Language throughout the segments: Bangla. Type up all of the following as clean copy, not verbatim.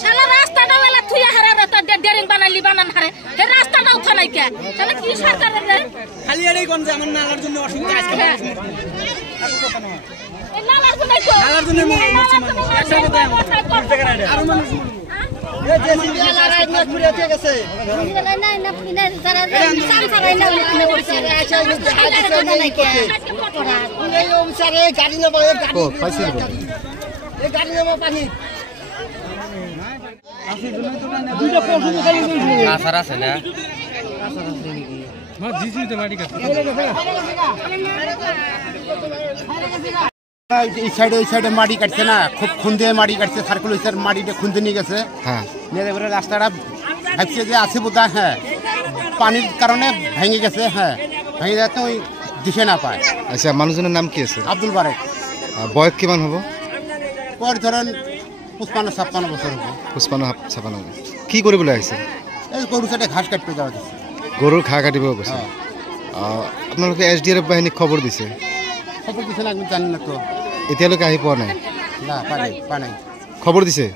শালা রাস্তাটা বেলা থুইয়া হারে রে তো ডেরিং বানালি বানান হারে হে রাস্তাটা উঠা নাই কে শালা কি সরকার রে খালি এটাই কোন যে আমার নালার জন্য অসুবিধা আজকে এই নালার জন্য তো নালার জন্য মরছে আর মানুষ এই যে সিরিয়াল আর না ঘুরে গেছে না না না যারা সাম ছাড়াই না করছে আচ্ছা নাই কে এই অনুসারে গাড়ি নেব এই গাড়ি এই গাড়ি নেব পানি দুইটা পশু গাড়ি বলছি আসার আছে না মা জিজি তো মাটি কাটছে এই সাইডে ওই সাইডে মাটি কাটছে না খুব খুন্দে মাটি কাটছে সার্কুল ওই সাইড মাটিটা খুন্দে নিয়ে গেছে হ্যাঁ নিয়ে এবারে রাস্তাটা ভাবছে যে আছে বোধ হ্যাঁ পানির কারণে ভেঙে গেছে হ্যাঁ ভেঙে যাতে ওই দিশে না পায়। আচ্ছা মানুষজনের নাম কি আছে? আব্দুল বারেক। বয়স কিমান হব? পর ধরেন 55-56 বছর হবে। 55-56 কি কৰিবলৈ আহিছে? এই গরু সাইডে ঘাস কাটতে যাওয়া দিচ্ছে। গরুর ঘাঁহ কাটিব গৈছে। আপোনালোকে SDRF বাহিনীক খবৰ দিছে? খবর দিছে না আমি জানি না তো। এতিয়ালৈকে আহি পোৱা নাই? না পানি খবৰ দিছে?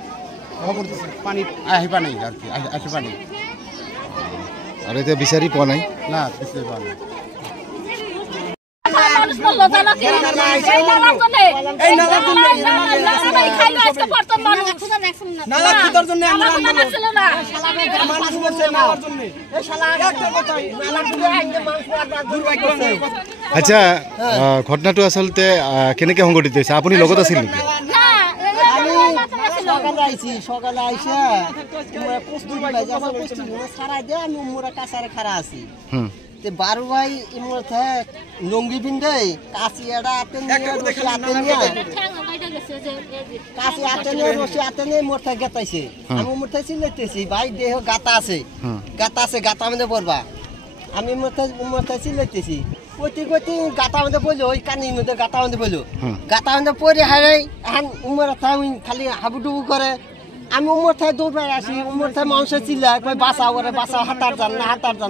খবর দিছে পানি আহি পানি আর কি আসে পানি। আর এতিয়া বিচাৰি পোৱা নাই? না বিচাৰি পোৱা নাই। মানুষ বললো জানা কি এই নালার জন্য এই নালার জন্য নালা খাইলো আজকে প্রথম মানুষ নালা খুদার জন্য আমরা মানুষ ছিল না মানুষ মরছে নালার জন্য এই শালা একটা কথাই নালার জন্য আইনে মানুষ দুর্ভাগ্য আছে। আচ্ছা ঘটনাটো আচলতে কেনেকৈ সংঘটিত হৈছে? আপুনি লগত আছিল নেকি? সকালে আইসা প্রস্তুত সারাই দিয়ে আমি মোরা কাছারে খারা আছি বারো ভাই লঙ্গি পিন্ধে কাশি এটা হাতে নিয়ে রশি হাতে নিয়ে কাশি হাতে নিয়ে রশি হাতে নিয়ে মোরথা গেতাইছে। আমি মোরথা চিল্লাইতেছি ভাই দেহ গাতা আছে গাতা মধ্যে পড়বা। আমি মোরথা চিল্লাইতেছি কইতে কইতে গাতা মধ্যে বললো ওই কানির মধ্যে গাতা মধ্যে বললো গাতা মধ্যে পরে হারাই এখন উমর খালি হাবুডুবু করে। আমি উমর থাই দৌড়াই আসি উমর থাই মানুষের চিল্লায় কই বাঁচাও ওরে বাঁচাও হাতার যান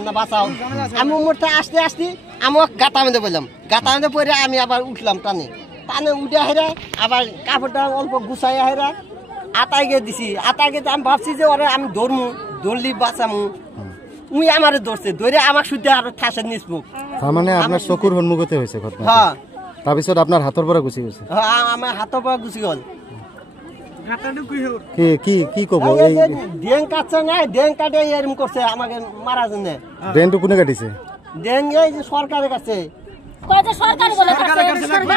না বাঁচাও। আমি উমর থাই আসতে আমার গাতা মধ্যে বললাম গাতা মধ্যে পরে আমি আবার উঠলাম টানে উঠে হেরা আবার কাপড়টা অল্প গুছাই হেরা আতাই গিয়ে দিছি আতাই গিয়ে আমি ভাবছি যে ওরে আমি দৌড়লি বাঁচামু উই আমারে ধরছে ধরে আমার শুদ্ধ আর ঠাসে নিসবো। তার মানে আপনার চকুর সন্মুখতে হৈছে ঘটনা? হ্যাঁ। তাৰপিছত আপোনাৰ হাতৰ পৰা গুচি গৈছে? হ্যাঁ আমার হাতৰ পৰা গুচি গ'ল। কি কব? ডেং কাটছে না ডেং কাটে এরকম করছে আমাকে মারা জন্য। ড্রেনটো কোনে কাটিছে? ডেং এই যে সরকারের কাছে কয় যে সরকার বলে কাটছে সরকার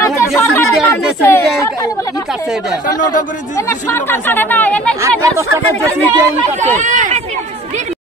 কি কাটছে এটা সরকার কাটে না এনে 10 টাকা জেসিবি দিয়ে কাটছে